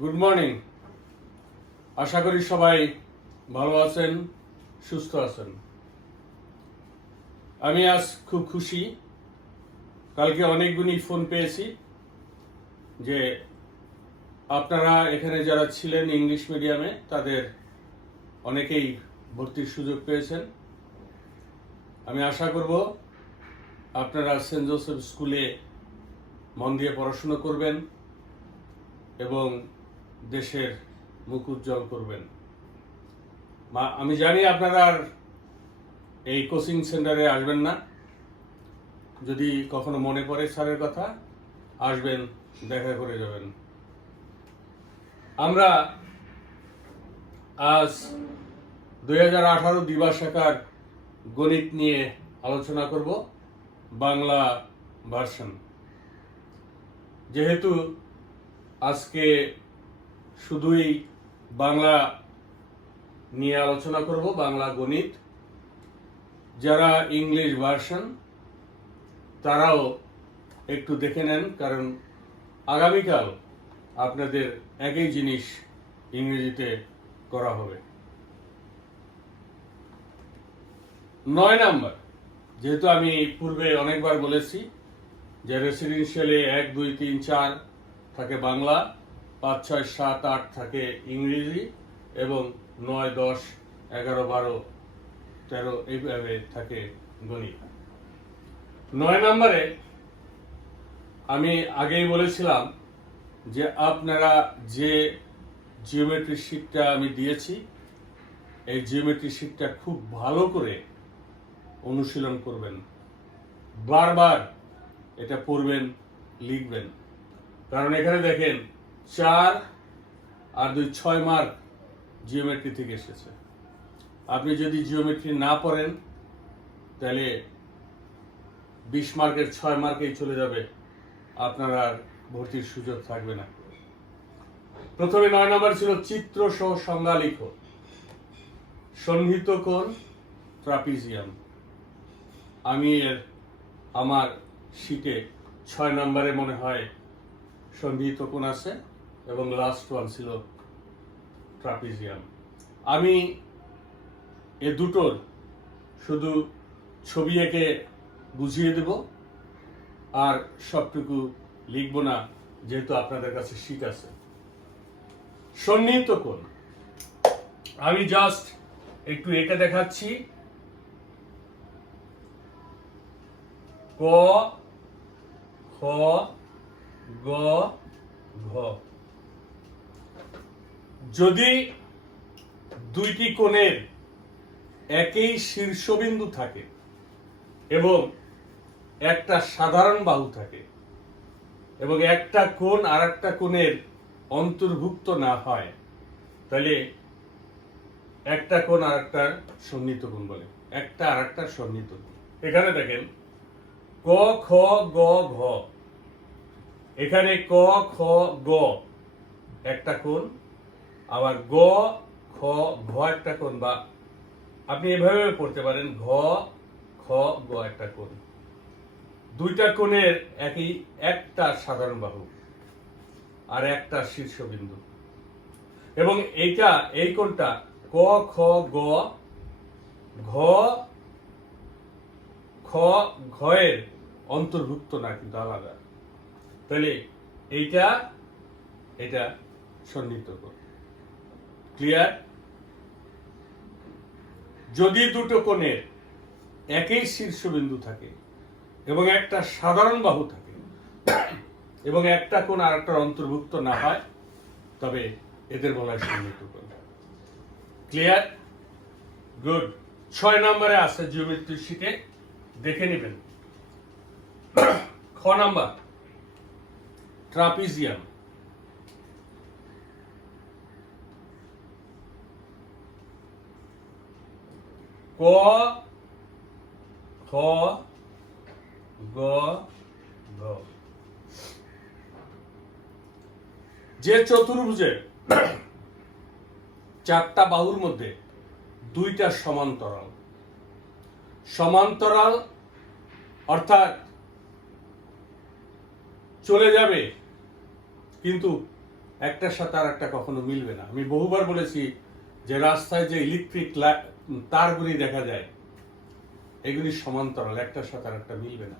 Good morning. আশা করি সবাই ভালো আছেন, সুস্থ আছেন। আমি আজ খুব খুশি। কালকে অনেকগুলি ফোন পেয়েছি যে আপনারা এখানে যারা ছিলেন ইংলিশ মিডিয়ামে তাদের অনেকেই ভর্তির সুযোগ পেয়েছেন। আমি আশা করব আপনারা সেন্ট জোসেফ স্কুলে মন দিয়ে পড়াশোনা করবেন এবং দেশের মুখ উজ্জ্বল করবেন। আমি জানি আপনারা আর এই কোচিং সেন্টারে আসবেন না। যদি কখনো মনে পড়ে স্যারের কথা, আসবেন, দেখা করে যাবেন। আমরা আজ 2018 দ্বিভাষিকার গণিত নিয়ে আলোচনা করব, বাংলা ভার্সন। যেহেতু আজকে শুধুই বাংলা নিয়ে আলোচনা করব, বাংলা গণিত, যারা ইংলিশ ভার্সন তারাও একটু দেখে নেন, কারণ আগামীকাল আপনাদের একই জিনিস ইংরেজিতে করা হবে। 9 নাম্বার, যেহেতু আমি পূর্বে অনেকবার বলেছি যে রেসিডেন্সিয়ালে 1, 2, 3, 4 থাকে বাংলা, 5, 6, 7, 8 থাকে ইংরেজি এবং 9, 10, 11, 12, 13 এইভাবে থাকে গণিত। 9 নম্বরে আমি আগেই বলেছিলাম যে আপনারা যে জিওমেট্রি শিটটা আমি দিয়েছি, এই জিওমেট্রি শিটটা খুব ভালো করে অনুশীলন করবেন, বারবার এটা পড়বেন, লিখবেন। কারণ এখানে দেখেন 4 আর 2, 6 মার্ক জিওমেট্রি থেকে এসেছে। আপনি যদি জিওমেট্রি না পড়েন তাহলে 20 মার্কের 6 মার্কেই চলে যাবে, আপনার আর ভর্তির সুযোগ থাকবে না। প্রথমে 9 নম্বর ছিল চিত্র সহ সংজ্ঞা লিখো। সন্নিহিত কোণ ট্রাপিজিয়াম। আমি আমার শীটে 6 নম্বরে মনে হয় সন্নিহিত কোণ আছে এবং লাস্ট ওয়ান ছিল ট্রাপিজিয়াম। আমি এ দুটোর শুধু ছবি এঁকে বুঝিয়ে দেব, আর সবটুকু লিখব না, যেহেতু আপনাদের কাছে শীট আছে। সন্নিহিত কোণ আমি জাস্ট একটু এটা দেখাচ্ছি। ক, খ, গ, ঘ। যদি দুইটি কোণের একই শীর্ষবিন্দু থাকে এবং একটা সাধারণ বাহু থাকে এবং একটা কোণ আর একটা কোণের অন্তর্ভুক্ত না হয়, তাহলে একটা কোণ আর একটার সন্নিহিত কোণ বলে, একটা আর একটার সন্নিহিত কোণ। এখানে দেখেন ক, খ, গ, ঘ। এখানে ক, খ, গ একটা কোণ, আবার গ, খ, ঘ একটা কোণ, বা আপনি এভাবে পড়তে পারেন ঘ, খ, গ একটা কোণ। দুইটা কোণের একটা সাধারণ বাহু আর একটা শীর্ষবিন্দু, এবং এই কোণটা ক, খ, গ, ঘ, খ, ঘ এর অন্তর্ভুক্ত না, কিন্তু আলাদা। তাহলে এটা সন্নিহিত কোণ। ক্লিয়ার? যদি দুটো কোণের একই শীর্ষবিন্দু থাকে এবং একটা সাধারণ বাহু থাকে এবং একটা কোণ আর একটার অন্তর্ভুক্ত না হয়, তবে এদের বলা হয় সন্নিহিত কোণ। ক্লিয়ার? গুড। 6 নম্বরে আছে জিওমেট্রি শিটে, দেখে নেবেন। খ নাম্বার ট্রাপিজিয়াম। ক, খ, গ, ঘ। যে চতুর্ভুজের 4টা বাহুর মধ্যে 2টা সমান্তরাল অর্থাৎ চলে যাবে কিন্তু একটার সাথে আর একটা কখনো মিলবে না। আমি বহুবার বলেছি যে রাস্তায় যে ইলেকট্রিক তারগুলি দেখা যায় এগুলি সমান্তরাল, একটার সাথে আর একটা মিলবে না।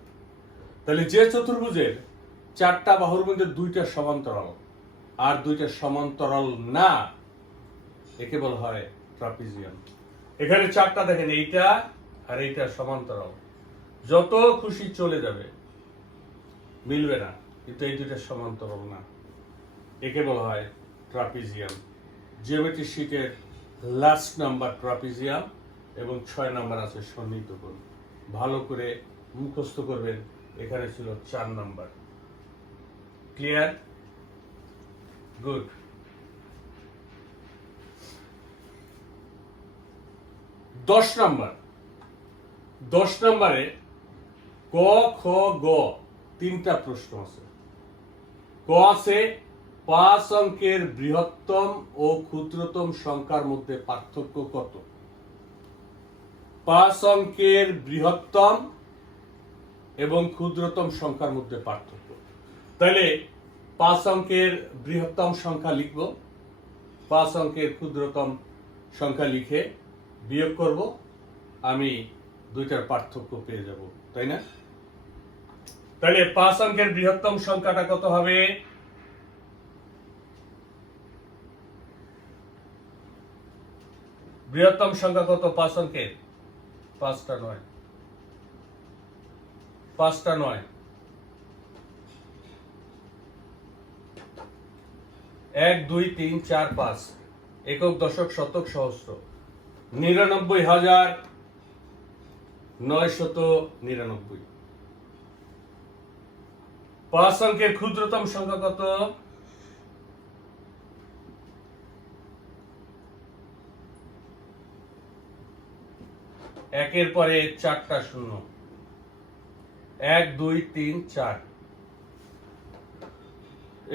তাহলে যে চতুর্ভুজের চারটা বাহুর মধ্যে দুইটা সমান্তরাল আর দুইটা সমান্তরাল না, একে বলা হয় ট্রাপিজিয়াম। এখানে চারটা দেখেন, এইটা আর এইটা সমান্তরাল, যত খুশি চলে যাবে, মিলবে না, কিন্তু এই দুইটা সমান্তরাল না, একে বলা হয় ট্রাপিজিয়াম। জিওমেট্রি শীটের লাস্ট নাম্বার ট্রাপিজিয়াম এবং 6 নাম্বার আছে সন্নিহিত কোণ। ভালো করে মুখস্থ করবেন, এখানে ছিল 4 নাম্বার। ক্লিয়ার? গুড। 10 নাম্বার। 10 নাম্বারে ক, খ, গ 3টা প্রশ্ন আছে। ক আছে 5 অঙ্কের বৃহত্তম ও ক্ষুদ্রতম সংখ্যার মধ্যে পার্থক্য কত? 5 অঙ্কের বৃহত্তম এবং ক্ষুদ্রতম সংখ্যার মধ্যে পার্থক্য। তাহলে 5 অঙ্কের বৃহত্তম সংখ্যা লিখব, 5 অঙ্কের ক্ষুদ্রতম সংখ্যা লিখে বিয়োগ করব, আমি দুইটার পার্থক্য পেয়ে যাব, তাই না? তাহলে 5 অঙ্কের বৃহত্তম সংখ্যাটা কত হবে? বৃহত্তম সংখ্যা কত 5 অঙ্কের? 5টা 9, 5টা 9, 1 2 3 4 5, একক দশক শতক সহস্র, 99,999। 5 অঙ্কের ক্ষুদ্রতম সংখ্যা কত? একের পরে 4টা শূন্য, 1 2 3 4,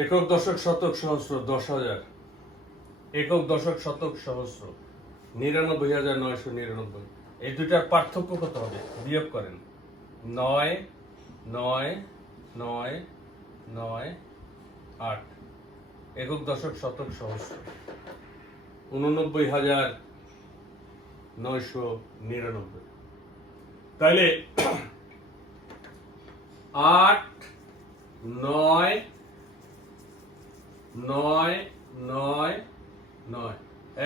একক দশক শতক সহস্র 10,000, একক দশক শতক সহস্র 99,999। এই দুইটার পার্থক্য কত হবে? বিয়োগ করেন। 9 9 9 9 8, একক দশক শতক সহস্র 89,999। তাহলে 8 9 9 9 9,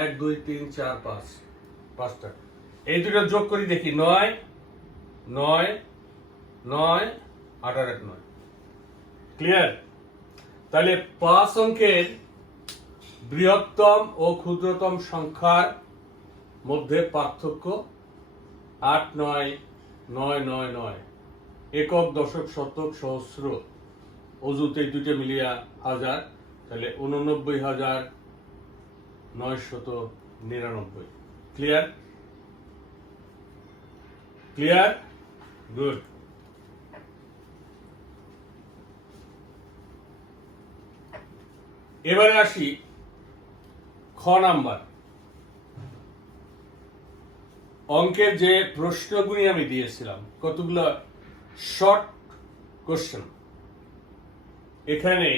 1 2 3 4 5, 5টা। এই দুটো যোগ করি দেখি, 9 9 9 8 আর 1 9। ক্লিয়ার? তাহলে 5 অঙ্কের বৃহত্তম ও ক্ষুদ্রতম সংখ্যার মধ্যে পার্থক্য 8 9 9 9 9, একক দশক শতক সহস্র, অজুতে দুটো মিলিয়া 1000, তাহলে 89,999। ক্লিয়ার? ক্লিয়ার? গুড। এবারে আসি খ নাম্বার। অঙ্কের যে প্রশ্নগুলি আমি দিয়েছিলাম, কতগুলো শর্ট কোশ্চেন, এখানে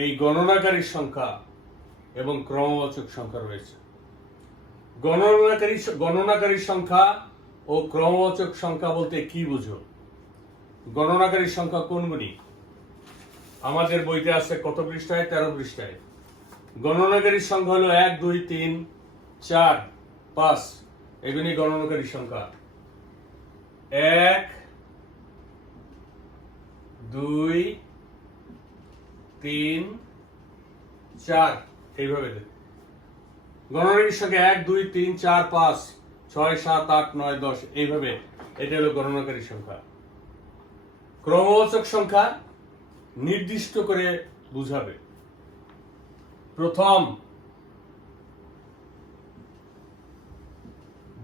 এই গণনাকারীর সংখ্যা এবং ক্রমবাচক সংখ্যা রয়েছে। গণনাকারী সংখ্যা ও ক্রমবাচক সংখ্যা বলতে কি বুঝো? গণনাকারী সংখ্যা কোনগুলি? আমাদের বইতে আছে কত পৃষ্ঠায়? 13 পৃষ্ঠায়। গণনাকারী সংখ্যা হলো 1 2 3 4 5, এগুলি গণনাকারী সংখ্যা। 1 2 3 4, এইভাবে গণনাকারী সংখ্যা 1 2 3 4 5 6 7 8 9 10, এইভাবে, এটা হলো গণনাকারী সংখ্যা। ক্রমবাচক সংখ্যা নির্দিষ্ট করে বুঝাবে। প্রথম,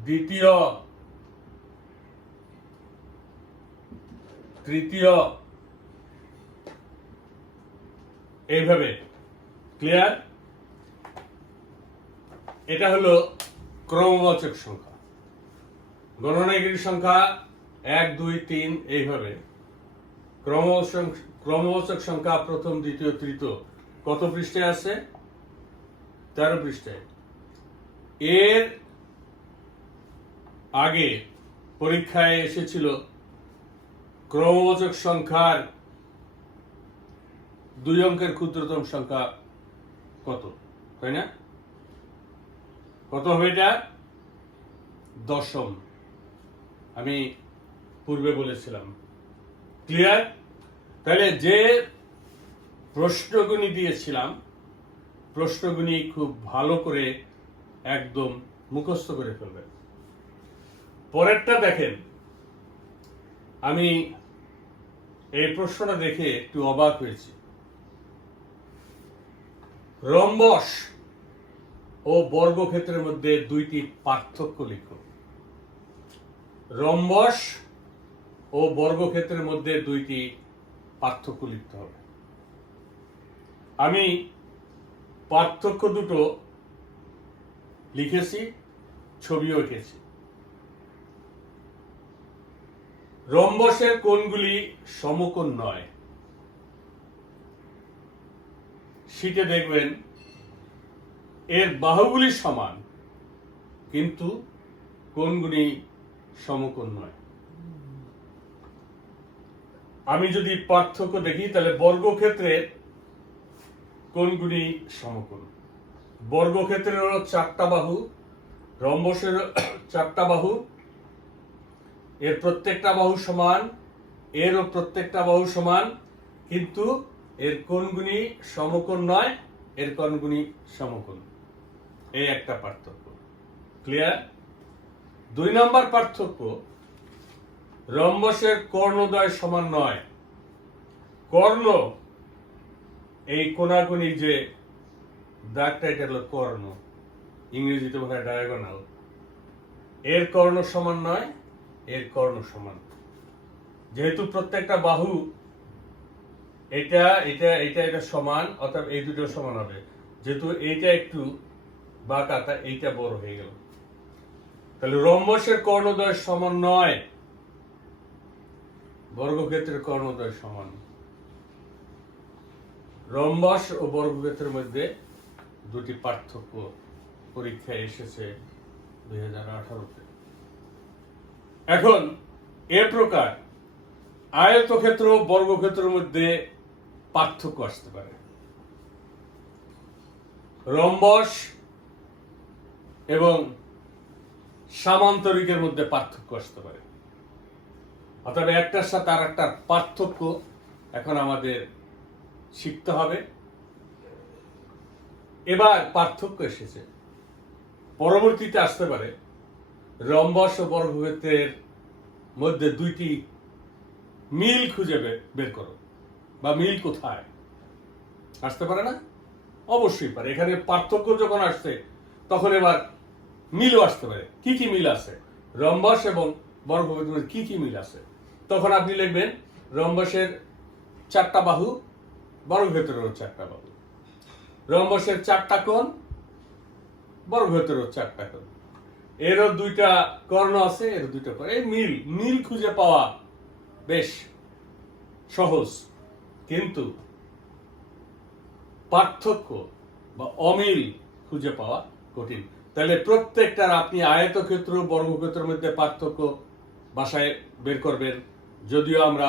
দ্বিতীয়, তৃতীয়, এইভাবে। ক্লিয়ার? এটা হলো ক্রমবাচক সংখ্যা। গণনাকারী সংখ্যা 1 2 3, এইভাবে। ক্রমবাচক সংখ্যা প্রথম, দ্বিতীয়, তৃতীয়, কত পৃষ্ঠায় আছে? 13 পৃষ্ঠায়। এর আগে পরীক্ষায় এসেছিল ক্রমবাচক সংখ্যার 2 অঙ্কের ক্ষুদ্রতম সংখ্যা কত, তাই না? কত হবে এটা? দশম। আমি পূর্বে বলেছিলাম। ক্লিয়ার? তাহলে যে প্রশ্নগুলি দিয়েছিলাম, প্রশ্নগুলি খুব ভালো করে একদম মুখস্থ করে ফেলবেন। পরেরটা দেখেন, আমি এই প্রশ্নটা দেখে একটু অবাক হয়েছি। রম্বস ও বর্গক্ষেত্রের মধ্যে 2টি পার্থক্য লিখো। রম্বস ও বর্গক্ষেত্রের মধ্যে 2টি পার্থক্য লিখতে হবে। আমি পার্থক্য দুটো লিখেছি, ছবিও এঁকেছি। রম্বসের কোণগুলি সমকোণ নয়। শীটে দেখবেন এর বাহুগুলি সমান, কিন্তু কোণগুলি সমকোণ নয়। আমি যদি পার্থক্য দেখি, তাহলে বর্গক্ষেত্রের কোণগুলি সমকোণ। বর্গক্ষেত্রের হলো 4টা বাহু, রম্বসের 4টা বাহু। এর প্রত্যেকটা বাহু সমান, এরও প্রত্যেকটা বাহু সমান, কিন্তু এর কোণগুলি সমকোণ নয়, এর কোণগুলি সমকোণ। এই একটা পার্থক্য। ক্লিয়ার? 2 নম্বর পার্থক্য, রম্বসের কর্ণদ্বয় সমান নয়। কর্ণ, এই কোণাকুণি যে দাগটা, এটা হলো কর্ণ, ইংরেজিতে বলা হয় ডায়াগোনাল। এর কর্ণ সমান নয়, এর কর্ণ সমান। যেহেতু প্রত্যেকটা বাহু এটা এটা এটা এটা সমান, অর্থাৎ এই দুটো সমান হবে। যেহেতু এইটা একটু বাঁকাটা, এইটা বড় হয়ে গেল। তাহলে রম্বসের কর্ণদ্বয় সমান নয়, বর্গক্ষেত্রের কর্ণদ্বয় সমান। রম্বস ও বর্গক্ষেত্রের মধ্যে 2টি পার্থক্য পরীক্ষায় এসেছে 2018-তে। এখন এ প্রকার আয়তক্ষেত্র ও বর্গক্ষেত্রের মধ্যে পার্থক্য আসতে পারে। রম্বস এবং সামান্তরিকের মধ্যে পার্থক্য আসতে পারে। অর্থাৎ একটার সাথে আর একটার পার্থক্য এখন আমাদের শিখতে হবে। এবার পার্থক্য এসেছে, পরবর্তীতে আসতে পারে রম্বস ও বর্গক্ষেত্রের মধ্যে 2টি মিল খুঁজে বের করো, বা মিল কোথায়। আসতে পারে না? অবশ্যই পারে। এখানে পার্থক্য যখন আসছে, তখন এবার মিলও আসতে পারে। কি কি মিল আছে রম্বস এবং বর্গক্ষেত্রের, কি কি মিল আছে? তখন আপনি লিখবেন রম্বসের 4টা বাহু, বর্গক্ষেত্রেরও 4টা বাহু। রম্বসের 4টা কোণ, বর্গক্ষেত্রেরও 4টা কোণ। এরও 2টা কর্ণ আছে, এর 2টা কর্ণ। এই মিল খুঁজে পাওয়া বেশ সহজ, কিন্তু পার্থক্য বা অমিল খুঁজে পাওয়া কঠিন। তাহলে প্রত্যেকটার আপনি আয়তক্ষেত্র বর্গক্ষেত্রের মধ্যে পার্থক্য বাসায় বের করবেন। যদিও আমরা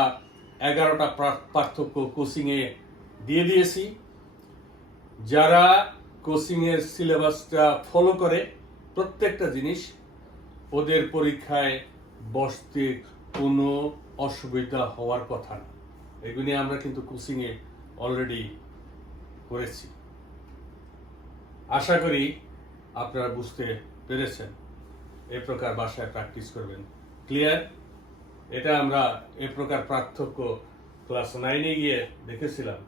11টা পার্থক্য কোচিং এ দিয়ে দিয়েছি। যারা কোচিং এর সিলেবাসটা ফলো করে, প্রত্যেকটা জিনিস, ওদের পরীক্ষায় বসতে কোনো অসুবিধা হওয়ার কথা না। এগুলি আমরা কিন্তু কোচিং এ অলরেডি করেছি। আশা করি আপনারা বুঝতে পেরেছেন। এ প্রকার বাসায় প্র্যাকটিস করবেন। ক্লিয়ার? এটা আমরা এ প্রকার পার্থক্য ক্লাস 9-এ গিয়ে দেখেছিলাম,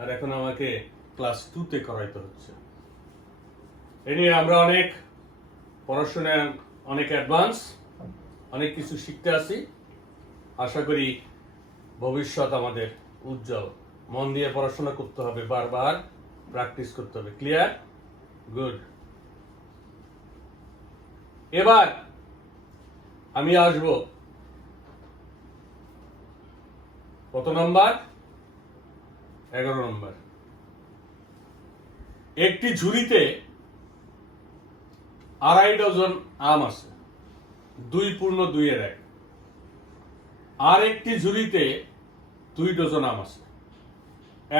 আর এখন আমাকে ক্লাস 2-তে করাইতে হচ্ছে। এ নিয়ে আমরা অনেক পড়াশোনায় অনেক অ্যাডভান্স, অনেক কিছু শিখতে আছি। আশা করি ভবিষ্যৎ আমাদের উজ্জ্বল। মন দিয়ে পড়াশোনা করতে হবে, বারবার প্র্যাকটিস করতে হবে। ক্লিয়ার? গুড। এবার আমি আসব কত নম্বর? 11 নম্বর। একটি ঝুড়িতে 2.5 ডজন আম আছে, 2.2 আর একটি ঝুড়িতে 2 ডজন আম আছে।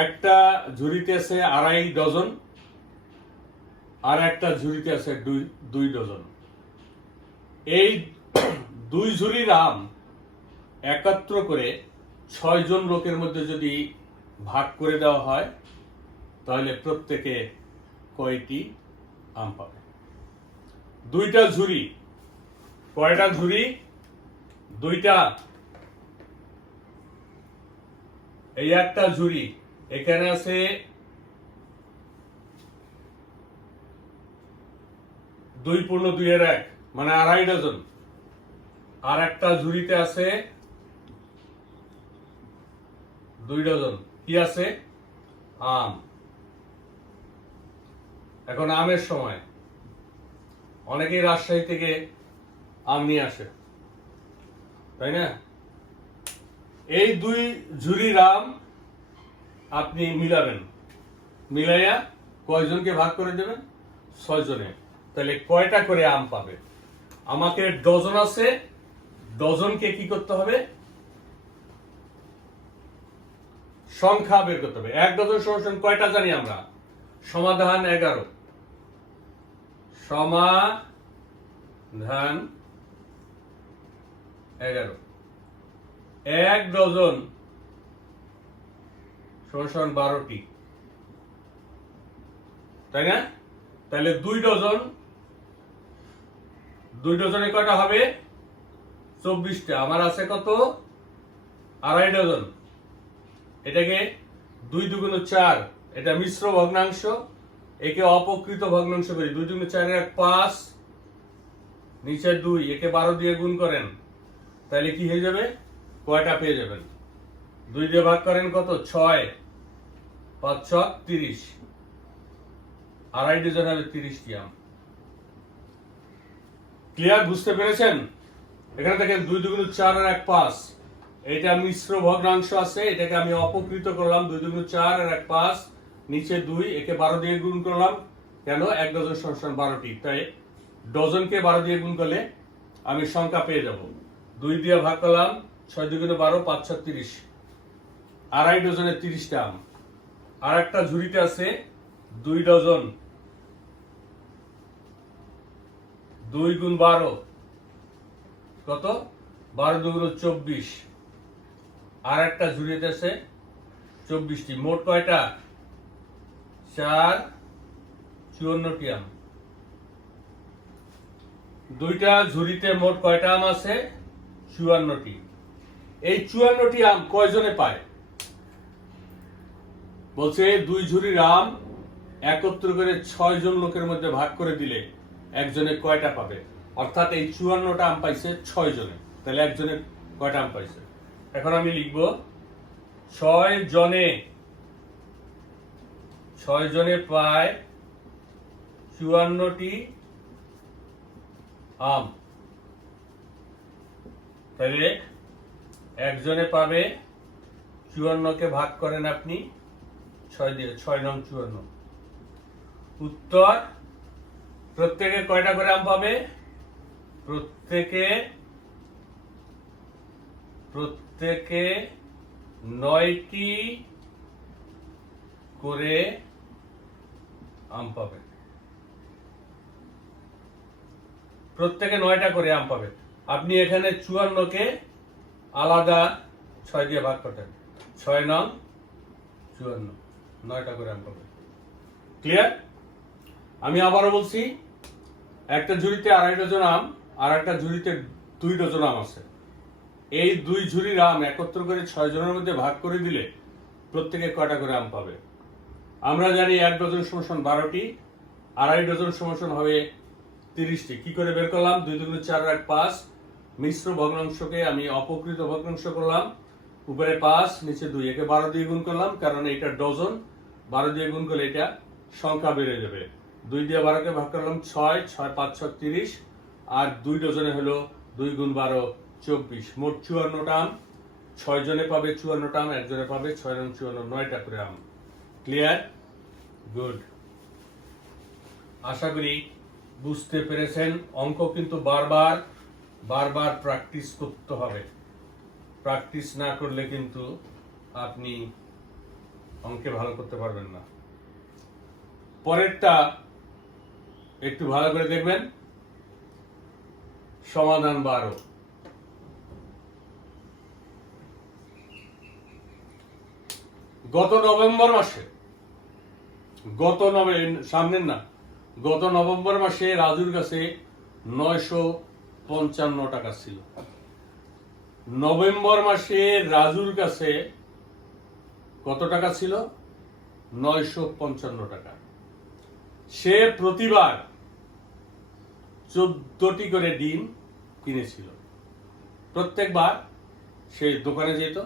একটা ঝুড়িতে আছে 2.5 ডজন আর একটা ঝুড়িতে আছে 2 ডজন। এই 2 ঝুড়ির আম একত্র করে 6 জন লোকের মধ্যে যদি ভাগ করে দেওয়া হয় তাহলে প্রত্যেকে কয়টি আম পাবে? 2টা ঝুড়ি, কয়টা ঝুড়ি? 2টা। এই একটা ঝুড়ি, এখানে আছে 2.2 মানে 2.5 ডজন। আর একটা ঝুড়িতে আছে 2 ডজন। কি আছে? আম। এখন আমের সময়, অনেকেই রাজশাহী থেকে আম নিয়ে আসে, তাই না? এই 2 ঝুড়ির আম আপনি মিলাবেন, মিলাইয়া কয়জনকে ভাগ করে দেবেন? 6 জনে। তাহলে কয়টা করে আম পাবে? আমাকে ডজন আছে, ডজনকে কি করতে হবে? সংখ্যা বের করতে হবে। 1 ডজন সমান কয়টা জানি আমরা? সমাধান 11। সমাধান 11। 1 ডজন সমান 12টি, তাই না? তাহলে 2 ডজন, 2 ডজনে কয়টা হবে? 24টা। আমার আছে কত? 2.5 ডজন। এটাকে 2 দুগুণ 4, এটা মিশ্র ভগ্নাংশ, একে অপকৃত ভগ্নাংশ করি। 2 দুগুণ 4 5, নিচে 2, একে 12 দিয়ে গুণ করেন, তাহলে কি হয়ে যাবে? কয়টা পেয়ে যাবেন? 2 দিয়ে ভাগ করেন কত? 6, 5 6 30। 2.5 ডজন হবে 30টি আম। ক্লিয়ার? বুঝতে পেরেছেন? এখানে দেখেন 2 দুগুণ 4 আর 1 5, এটা মিশ্র ভগ্নাংশ আছে, এটাকে আমি অপকৃত করলাম। 2 দুগুণ 4 আর 1 5, নিচে 2, একে 12 দিয়ে গুণ করলাম। কেন? 1 ডজন সমান 12টি। তাই ডজনকে 12 দিয়ে গুণ করলে আমি সংখ্যা পেয়ে যাব। 2 দিয়ে ভাগ করলাম, 6 দুগুণে 12, 5 6 30। 2.5 ডজনে 30টা আম। আর একটা ঝুড়িতে আছে 2 ডজন, 2 গুণ 12 কত? 12 দুগুণ 24। আর একটা ঝুড়িতে আছে 24টি। মোট কয়টা? 4 54টি আম। 2টা ঝুড়িতে মোট কয়টা আম আছে? 54টি। এই 54টি আম কয়জনে পায়? বলছে 2 ঝুড়ির আম একত্র করে 6 জন লোকের মধ্যে ভাগ করে দিলে একজনে কয়টা পাবে? অর্থাৎ এই 54টা আম পাইছে 6 জনে, তাহলে একজনে কয়টা আম পাইছে? এখন আমি লিখব 6 জনে পায় 54টি আম। তাহলে একজনে পাবে 54কে ভাগ করেন আপনি 6 দিয়ে, 6 নং 54। উত্তর, প্রত্যেকে কয়টা করে আম পাবে? প্রত্যেকে 9টি করে আম পাবে। প্রত্যেকে 9টা করে আম পাবে। আপনি এখানে 54কে আলাদা 6 দিয়ে ভাগ করতেন, 6 নং 54, 9টা করে আম পাবে। ক্লিয়ার? আমি আবারও বলছি, একটা ঝুড়িতে 2.5 ডজন আম আর একটা ঝুড়িতে 2 ডজন আম আছে। এই 2 ঝুড়ির আম একত্র করে 6 জনের মধ্যে ভাগ করে দিলে প্রত্যেকে কয়টা করে আম পাবে? আমরা জানি 1 ডজন সমান 12টি, 2.5 ডজন সমান হবে 30টি। কি করে বের করলাম? 2 দুগুণ 4 আর 1 5, মিশ্র ভগ্নাংশকে আমি অপকৃত ভগ্নাংশ করলাম। উপরে 5, নিচে 2, একে 12 দিয়ে গুণ করলাম, কারণ এটা ডজন। 12 দিয়ে গুণ করলে এটা সংখ্যা বেড়ে যাবে। 2 দিয়ে 12কে ভাগ করলাম 6, 6 5 6 30, আর 2 ডজনে হলো 2 গুণ 12 24। মোট 54টা আম। 6 জনে পাবে 54টা আম, একজনে পাবে 6 নং 54, 9টা করে আম। ক্লিয়ার? গুড। আশা করি বুঝতে পেরেছেন। অঙ্ক কিন্তু বারবার বারবার প্র্যাকটিস করতে হবে। প্র্যাকটিস না করলে কিন্তু আপনি অঙ্কে ভালো করতে পারবেন না। পরেরটা একটু ভালো করে দেখবেন। সমাধান 12। গত নভেম্বর মাসে গত নভেম্বর মাসে রাজুর কাছে 955 টাকা ছিল। নভেম্বর মাসে রাজুর কাছে কত টাকা ছিল? 955 টাকা। সে প্রতিবার 14টি করে ডিম কিনেছিল। প্রত্যেকবার সে দোকানে যেত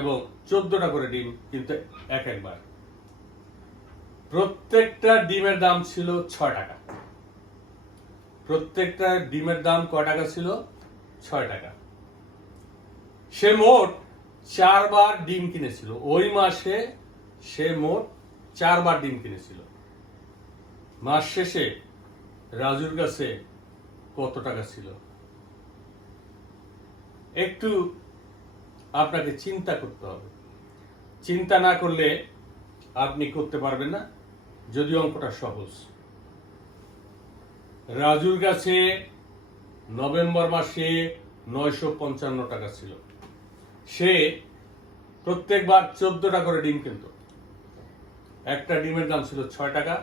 এবং 14টা করে ডিম কিনতে একবার। প্রত্যেকটা ডিমের দাম ছিল 6 টাকা। প্রত্যেকটা ডিমের দাম কয় টাকা ছিল? 6 টাকা। সে মোট 4 বার ডিম কিনেছিল। ওই মাসে সে মোট 4 বার ডিম কিনেছিল। মাস শেষে রাজুর কাছে কত টাকা ছিল? একটু আপনাকে চিন্তা করতে হবে। চিন্তা না করলে আপনি করতে পারবেন না, যদিও অঙ্কটা সহজ। রাজুর কাছে নভেম্বর মাসে 955 টাকা ছিল। সে প্রত্যেকবার 14টা করে ডিম কিনত। একটা ডিমের দাম ছিল 6 টাকা।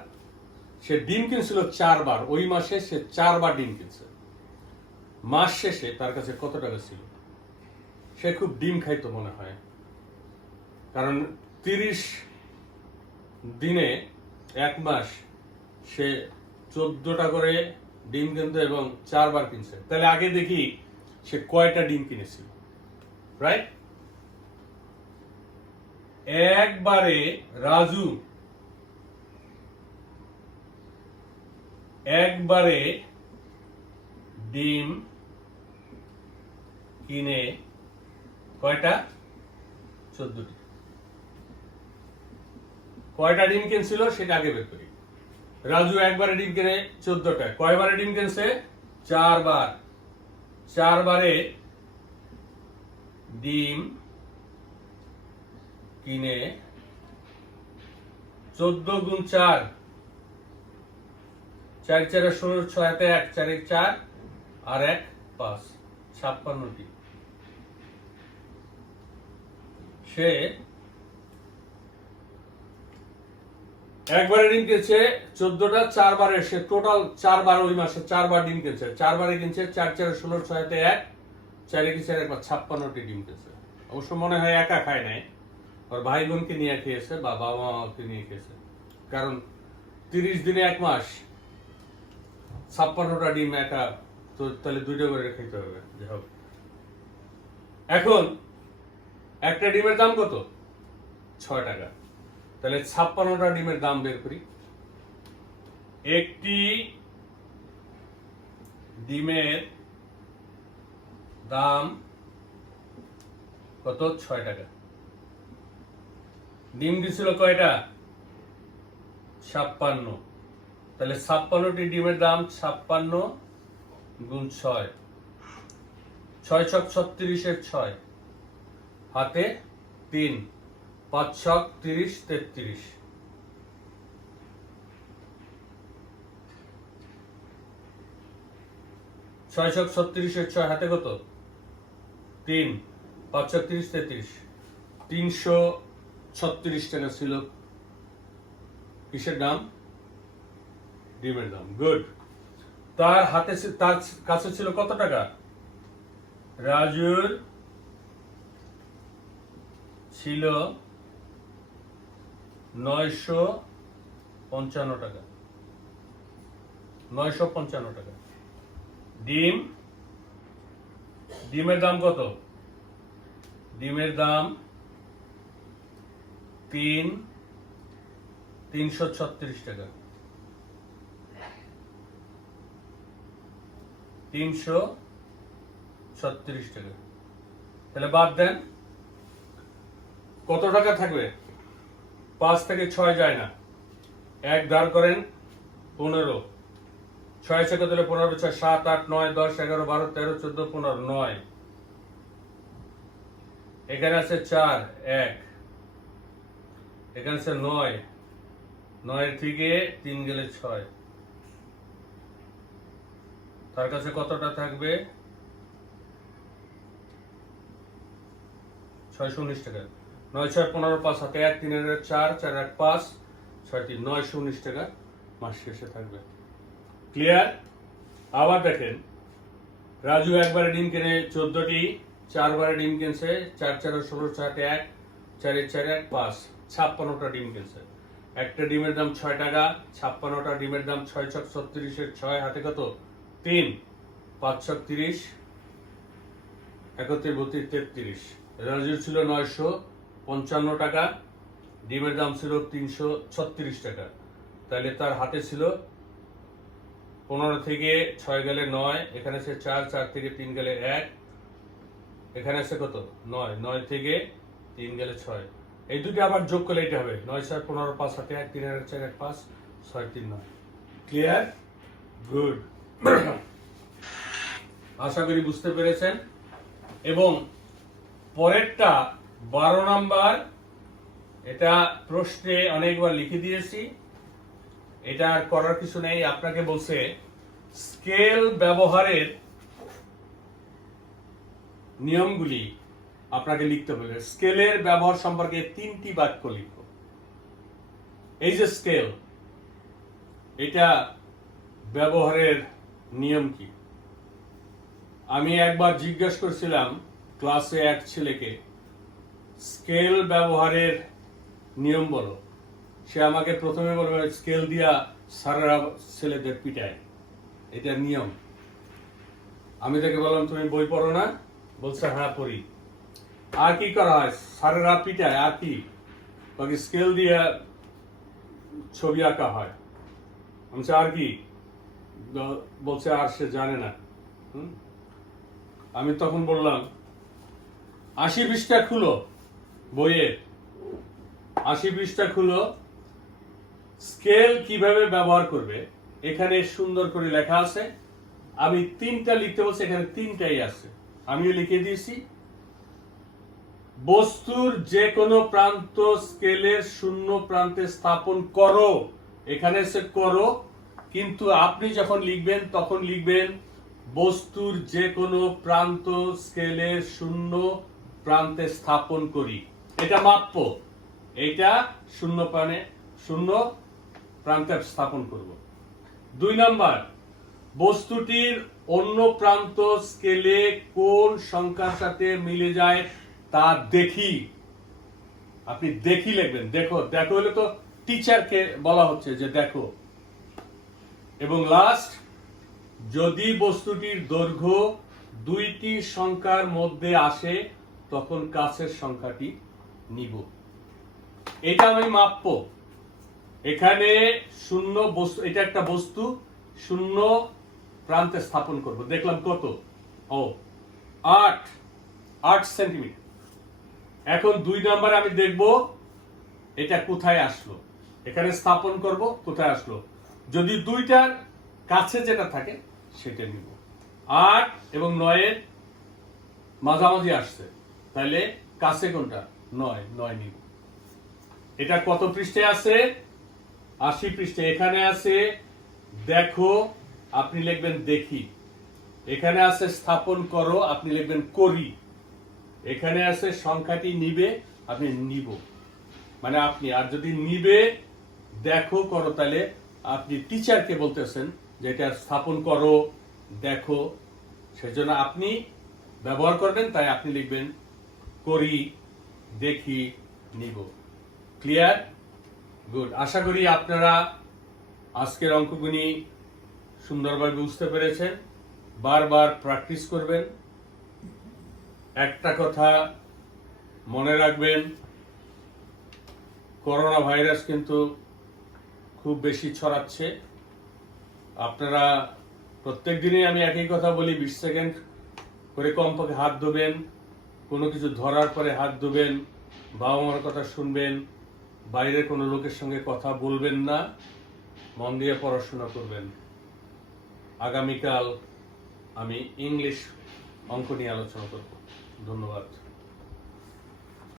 সে ডিম কিনছিল 4 বার। ওই মাসে সে 4 বার ডিম কিনছে। মাস শেষে তার কাছে কত টাকা ছিল? সে খুব ডিম খাইতো মনে হয়, কারণ 30 দিনে 1 মাস সে 14টা করে ডিম কিনত এবং 4 বার কিনছে। তাহলে আগে দেখি সে কয়টা ডিম কিনেছিল। রাইট? একবারে রাজু ডিম কিনে কয়টা? 14টি। কয়টা ডিম কিনছিল সেটা আগে বের করি। রাজু একবারে ডিম কিনে 14টা। কয়বারে ডিম কিনছে? 4 বার। 4 বারে ডিম কিনে 14 গুণ 4, 4 4 16, 6 হাতে 1, 4 1 4 আর 1 5, 56টি। সে একবারে ডিম কিনছে 14টা। 4 বারে সে টোটাল 4 বার ওই মাসে 4 বার ডিম কিনছে। 4 বারে কিনছে 4 4 16, 6 হাতে 1, 4 1 4 1 56টি ডিম কিনছে। অবশ্য মনে হয় একা খায় নাই, ওর ভাই বোনকে নিয়ে খেয়েছে বা বাবা মাকে নিয়ে খেয়েছে। কারণ 30 দিনে 1 মাস 56টা ডিম একা, তো তাহলে 2টা করে খেতে হবে। এখন একটা ডিমের দাম কত? 6 টাকা। তাহলে 56টা ডিমের দাম বের করি। একটি ডিমের দাম কত? 6 টাকা। ডিম দিছিল কয়টা? 56। তাহলে 56টি ডিমের দাম 56 গুণ 6, 6 ছক 36 6, হাতে 3, 5 ছক 30 33। 6 ছক 36 6, হাতে কত? 3, 5 ছক 30 33। 336 টাকা ছিল কিসের দাম? ডিমের দাম। গুড। তার কাছে ছিল কত টাকা? রাজুর ছিল 955 টাকা। 955 টাকা। ডিমের দাম কত? ডিমের দাম 336 টাকা। 336 টাকা। তাহলে বাদ দেন, কত টাকা থাকবে? 5 থেকে 6 যায় না, 1 ধার করেন, 15, 6 से কত হলো 15, 6, 7, 8, 9, 10, 11, 12, 13, 14, 15, 9, এখানে আছে 4, 1, এখানে আছে 9, 9 থেকে 3 গেলে 6, তার কাছে কতটা থাকবে? 619 টাকা। 9, 6, 15, 5, 7, 1, 3, 4, 4, 1, 5, 6, 3, 919 টাকা মাস শেষে থাকবে। ক্লিয়ার? আবার দেখেন, রাজু একবারে ডিম কিনে 14টি, 4 বারে ডিম কিনছে, 4, 4, 16, 7, 1, 4, 4, 1, 5, 56টা ডিম কিনছে। একটা ডিমের দাম 6 টাকা, 56টা ডিমের দাম 6 ছক 36 এর 6 হাতে কত? 3, 5 ছক 30, 31, 32, 33। রাজুর ছিল 955 টাকা, ডিমের দাম ছিল 336 টাকা, তাহলে তার হাতে ছিল 15 থেকে 6 গেলে 9, এখানে আছে 4, 4 থেকে 3 গেলে 1, এখানে আছে কত? 9, 9 থেকে 3 গেলে 6, এই দুটো আবার যোগ করলে এটা হবে 9, 6, 15, 5, 7, 1, 3, 4, 1, 5, 6, 3, 9। ক্লিয়ার? গুড। আশা করি বুঝতে পেরেছেন। এবং পরেরটা 12 নাম্বার, এটা প্রশ্নে অনেকবার লিখে দিয়েছি, এটা আর করার কিছু নেই। আপনাকে বলছে স্কেল ব্যবহারের নিয়মগুলি আপনাকে লিখতে হবে। স্কেলের ব্যবহার সম্পর্কে 3টি বাক্য লিখো। এই যে স্কেল, এটা ব্যবহারের নিয়ম কি? আমি একবার জিজ্ঞেস করছিলাম ক্লাসে এক ছেলেকে, স্কেল ব্যবহারের নিয়ম বলো। সে আমাকে প্রথমে বলবে স্কেল দিয়া স্যারেরা ছেলেদের পিটায়, এটা নিয়ম। আমি তাকে বললাম তুমি বই পড়ো না? বলছে হ্যাঁ পড়ি। আর কি করা হয়? স্যারেরা পিটায়, আর কি? স্কেল দিয়া ছবি আঁকা হয়। আমি আর কি? বলছে আর সে জানে না। আমি তখন বললাম 80 পৃষ্ঠা খুলো, বইয়ের 80 পৃষ্ঠা খুলো, স্কেল কিভাবে ব্যবহার করবে এখানে সুন্দর করে লেখা আছে। আমি 3টা লিখতে বলছি, এখানে 3টাই আছে, আমিও লিখে দিয়েছি। বস্তুর যে কোনো প্রান্ত স্কেলের 0 প্রান্তে স্থাপন করো, এখানে সে করো, কিন্তু আপনি যখন লিখবেন তখন লিখবেন বস্তুর যে কোনো প্রান্ত স্কেলের 0 প্রান্তে স্থাপন করি। এটা মাপ্য, এটা 0 প্রান্তে স্থাপন করব। 2 নাম্বার, বস্তুটির অন্য প্রান্ত স্কেলে কোন সংখ্যার সাথে মিলে যায় তা দেখি। আপনি দেখি লিখবেন, দেখো। দেখো হলে তো টিচারকে বলা হচ্ছে যে দেখো। এবং লাস্ট, যদি বস্তুটির দৈর্ঘ্য 2টি সংখ্যার মধ্যে আসে তখন কাছের সংখ্যাটি নিব। এটা আমি মাপব। এখানে 0 বস্তু, এটা একটা বস্তু, 0 প্রান্তে স্থাপন করব। দেখলাম কত? 8 সেন্টিমিটার। এখন 2 নাম্বার আমি দেখব এটা কোথায় আসলো, এখানে স্থাপন করব, কোথায় আসলো। যদি 2টার কাছে যেটা থাকে সেটা নিব। 8 এবং 9 এর মাঝামাঝি আসছে, তাহলে কাছে কোনটা? 9 নিব। এটা কত পৃষ্ঠে আছে? 80 পৃষ্ঠে। এখানে আছে দেখো, আপনি লিখবেন দেখি। এখানে আছে স্থাপন করো, আপনি লিখবেন করি। এখানে আছে সংখ্যাটি নিবে, আপনি নিব। মানে আপনি, আর যদি নিবে দেখো করো, তাহলে আপনি টিচারকে বলতেছেন যে এটা স্থাপন করো, দেখো, সেজন্য আপনি ব্যবহার করবেন, তাই আপনি লিখবেন করি, দেখি, নিব। ক্লিয়ার? গুড। আশা করি আপনারা আজকের অঙ্কগুলি সুন্দরভাবে বুঝতে পেরেছেন। বারবার প্র্যাকটিস করবেন। একটা কথা মনে রাখবেন, করোনা ভাইরাস কিন্তু খুব বেশি ছড়াচ্ছে। আপনারা প্রত্যেক দিনই আমি একই কথা বলি, 20 সেকেন্ড করে কমপক্ষে হাত ধোবেন, কোনো কিছু ধরার পরে হাত ধোবেন, বাবা মার কথা শুনবেন, বাইরের কোনো লোকের সঙ্গে কথা বলবেন না, মন দিয়ে পড়াশোনা করবেন। আগামীকাল আমি ইংলিশ অঙ্ক নিয়ে আলোচনা করব। ধন্যবাদ।